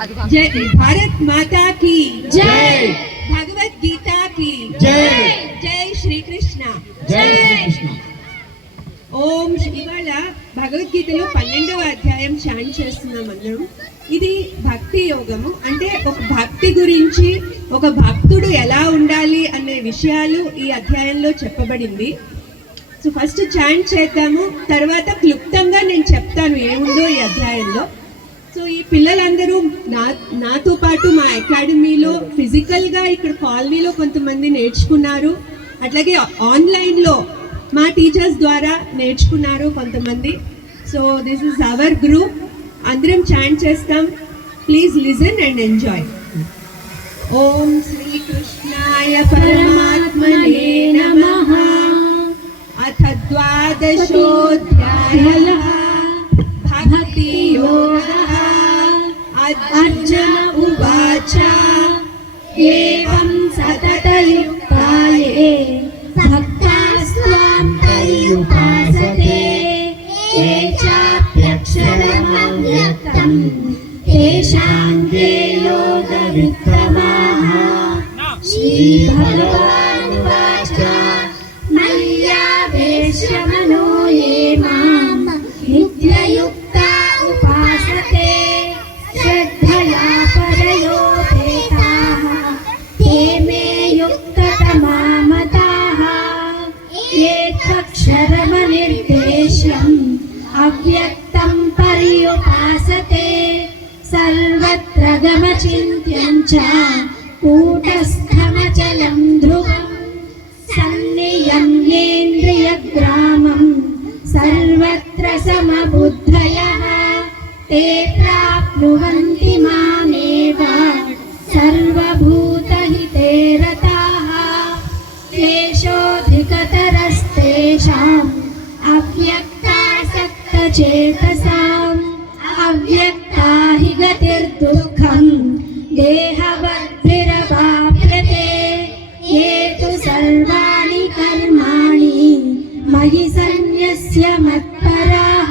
जय भारत माता की जय, भगवत गीता की जय, जय श्री कृष्ण जय श्री कृष्ण. ఓం ఇవాళ భగవద్గీతలో 12వ అధ్యాయం చాంట్ చేస్తున్నాం అందరం. ఇది భక్తి యోగము, అంటే ఒక భక్తి గురించి ఒక భక్తుడు ఎలా ఉండాలి అనే విషయాలు ఈ అధ్యాయంలో చెప్పబడింది. సో ఫస్ట్ చాంట్ చేద్దాము, తర్వాత క్లుప్తంగా నేను చెప్తాను ఏముందో ఈ అధ్యాయంలో. సో ఈ పిల్లలందరూ నాతో పాటు మా అకాడమీలో ఫిజికల్గా ఇక్కడ కాలనీలో కొంతమంది నేర్చుకున్నారు, అట్లాగే ఆన్లైన్లో మా టీచర్స్ ద్వారా నేర్చుకున్నారు కొంతమంది. So this is our group. అందరం చాంట్ చేస్తాం. Please listen and enjoy. ఓం శ్రీ కృష్ణాయ పరమాత్మనే నమః. అథ ద్వాదశోऽధ్యాయః భక్తి యోగః. అర్జున ఉవాచ ఏవం సతతయుక్తాయే భక్తాస్త్వాం పర్యుపాసతే ఏ చాప్యక్షరమవ్యక్తం తేషాం తే యోగవిత్తమాః. శ్రీభగవానువాచ మయ్యావేశ్యమనో ఏ మాం నిత్యయుక్తా ఉపాసతే శ్రద్ధయా పరయోపేతాః తే మే యుక్తతమా మతాః. ఏ త్వక్షరమనిర్దేశ్యం అవ్యక్తం పర్యుపాసతే సర్వత్ర గమచింత్యం చ కూటస్థమచలం ధ్రువం సన్నియమ్యేంద్రియగ్రామం సర్వత్ర సమబుద్ధయః తే ప్రాప్నువంతి మామేవ సర్వభూతహితే రతాః. క్లేశోऽధికతరస్తేషాం అవ్యక్తాసక్తచేతసాం అవ్యక్తా హి గతిర్దుఃఖం దేహవద్భిరవాప్యతే. ఏ తు సర్వాణి కర్మాణి మయి సన్యస్య మత్పరాః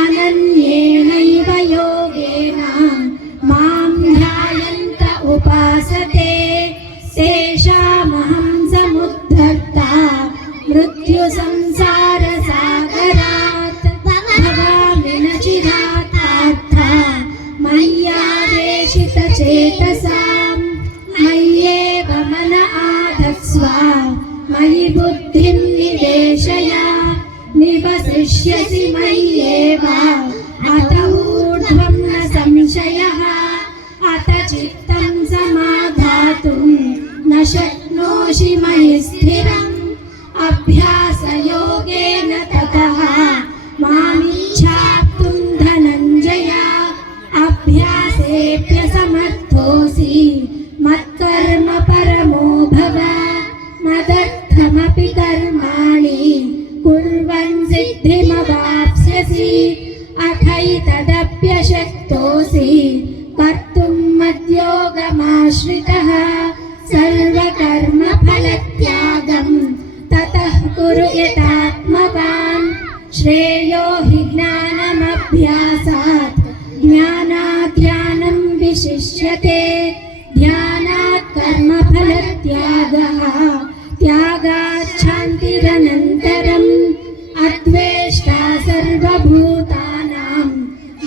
అనన్యేనైవ యోగేన మాం ధ్యాయంత ఉపాసతే తేషామహం సముద్ధర్తా మృత్యు సంసార సాగరాత్ భవామి న చిరాతార్థ మయ్యావేశిత చేతసాం మయ్యేవ మన ఆధత్స్వ మయి బుద్ధిం నివేశయ నివసిష్యసి మయ్యేవ అత ఊర్ధ్వం న సంశయః. అత చిత్తం సమాధాతుం న శక్నోషి మయి స్థిరం అభ్యాసయోగేన తతః మామిచ్ఛాప్తుం ధనంజయ. అభ్యాసేప్యసమర్థోసి మత్కర్మ పరమో భవ మదర్థమపి కర్మాణి కుర్వన్ సిద్ధిమవాప్స్యసి. అథైతదప్యశక్తోసి కర్తుం మద్యోగమాశ్రితః సర్వకర్మ ఫలత్యాగం తతః కురు యతాత్మవాన్. శ్రేయో హి జ్ఞానమభ్యాసాత్ జ్ఞానాధ్యానం విశిష్యతే. ధ్యానాత్ కర్మఫలత్యాగః త్యాగాత్ శాంతిరనంతరం. అద్వేష్టా సర్వభూతానాం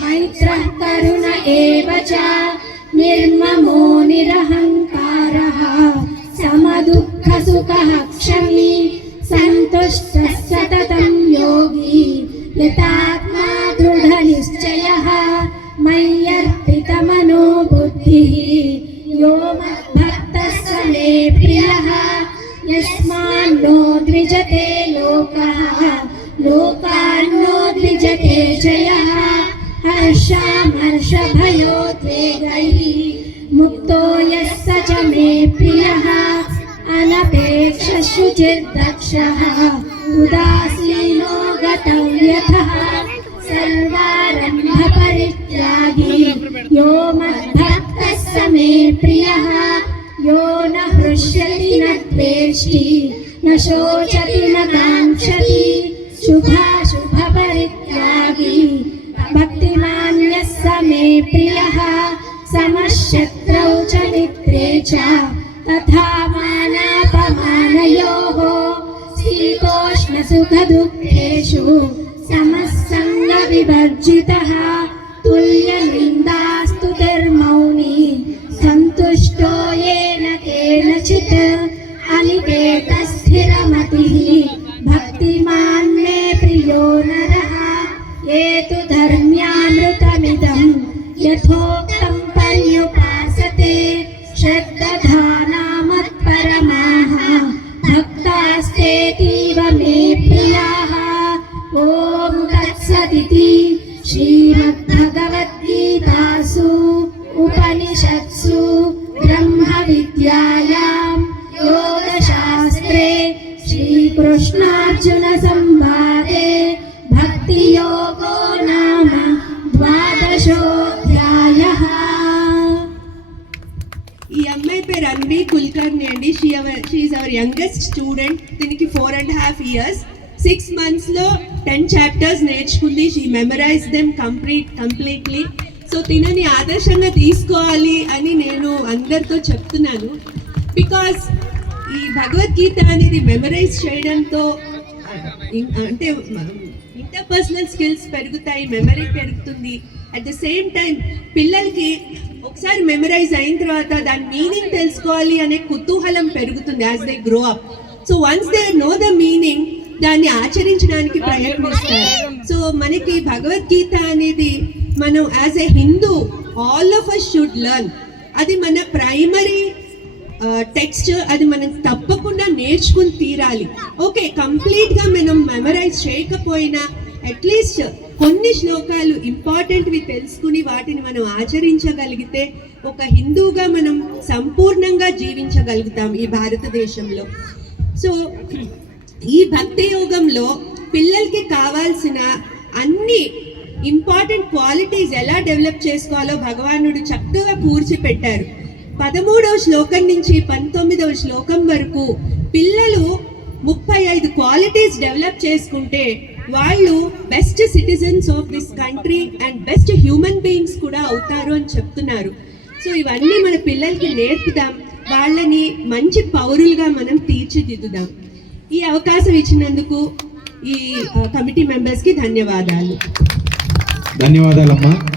మైత్రః కరుణ ఏవ చ. నిర్మమో నిరహంకారః సమదుఃఖసుఖః క్షమీ. సంతుష్టः సతతం యోగి యతాత్మా దృఢనిశ్చయः. మయ్యర్పితమనో బుద్ధిః యో మద్భక్తः స మే ప్రియः. యస్మాన్నో ద్విజతే లోకः లోకాన్నో ద్విజతే చ యः. హర్షామర్షభయోద్వేగైః ముక్తో యः స చ మే ప్రియः. అనపేక్షः శుచిర్దక్షः ఉదాసీనో గతవ్యథः. సర్వారంభ పరిత్యాగి యో మద్భక్తः స మే ప్రియः. యో న హృష్యతి న ద్వేష్టి న శోచతి న కాంక్షతి. శుభాశుభ పరిత్యాగి భక్తిమాన్యः స మే ప్రియः. समशत्रौ च मित्रे च तथा मानापमानयोः शीतोष्णसुखदुःखेषु समः सङ्गविवर्जितः तुल्यनिन्दास्तुतिर्मौनी सन्तुष्टो येन केनचित् अनिकेतस्थिरमतिः भक्तिमान् मे प्रियो नरः ये तु धर्म्यामृतमिदं यथोक्तं पर्युपासते श्रद्धानामत्परमाः भक्तास्तेतीव मे प्रियाः ॐ तत्सदिति श्रीमद्भगवद्गीतासु उपनिषत्सु ब्रह्मविद्यायां योगशास्त्रे श्रीकृष्णार्जुनसंवादे भक्तियोगो नाम 12ोऽध्यायः। ఈ అమ్మాయి పేరు అన్వి కుల్కర్ని అండి. She is our youngest student. దీనికి 4.5 years 6 months లో 10 chapters నేర్చుకుంది. She memorize them completely. So తినని ఆదర్శంగా తీసుకోవాలి అని నేను అందరితో చెప్తున్నాను. బికాస్ ఈ భగవద్గీత అనేది మెమరైజ్ చేయడంతో అంటే ఇంటర్పర్సనల్ స్కిల్స్ పెరుగుతాయి, మెమరీ పెరుగుతుంది. అట్ ద సేమ్ టైం పిల్లలకి ఒకసారి మెమరైజ్ అయిన తర్వాత దాని మీనింగ్ తెలుసుకోవాలి అనే కుతూహలం పెరుగుతుంది as they grow up. So once they know the meaning దాన్ని ఆచరించడానికి ప్రయత్నిస్తారు. సో మనకి భగవద్గీత అనేది మనం as a Hindu all of us should learn. అది మన ప్రైమరీ టెక్స్ట్, అది మనం తప్పకుండా నేర్చుకుని తీరాలి. ఓకే, కంప్లీట్గా మనం మెమరైజ్ చేయకపోయినా అట్లీస్ట్ కొన్ని శ్లోకాలు ఇంపార్టెంట్వి తెలుసుకుని వాటిని మనం ఆచరించగలిగితే ఒక హిందూగా మనం సంపూర్ణంగా జీవించగలుగుతాం ఈ భారతదేశంలో. సో ఈ భక్తి యోగంలో పిల్లలకి కావాల్సిన అన్ని ఇంపార్టెంట్ క్వాలిటీస్ ఎలా డెవలప్ చేసుకోవాలో భగవానుడు చక్కగా కూర్చిపెట్టారు. 13వ శ్లోకం నుంచి 19వ శ్లోకం వరకు పిల్లలు 35 క్వాలిటీస్ డెవలప్ చేసుకుంటే వాళ్ళు best citizens of this country and best human beings కూడా అవుతారు అని చెప్తున్నారు. సో ఇవన్నీ మన పిల్లలకి నేర్పుదాం, వాళ్ళని మంచి పౌరులుగా మనం తీర్చిదిద్దుదాం. ఈ అవకాశం ఇచ్చినందుకు ఈ కమిటీ మెంబర్స్కి ధన్యవాదాలు. ధన్యవాదాలమ్మా.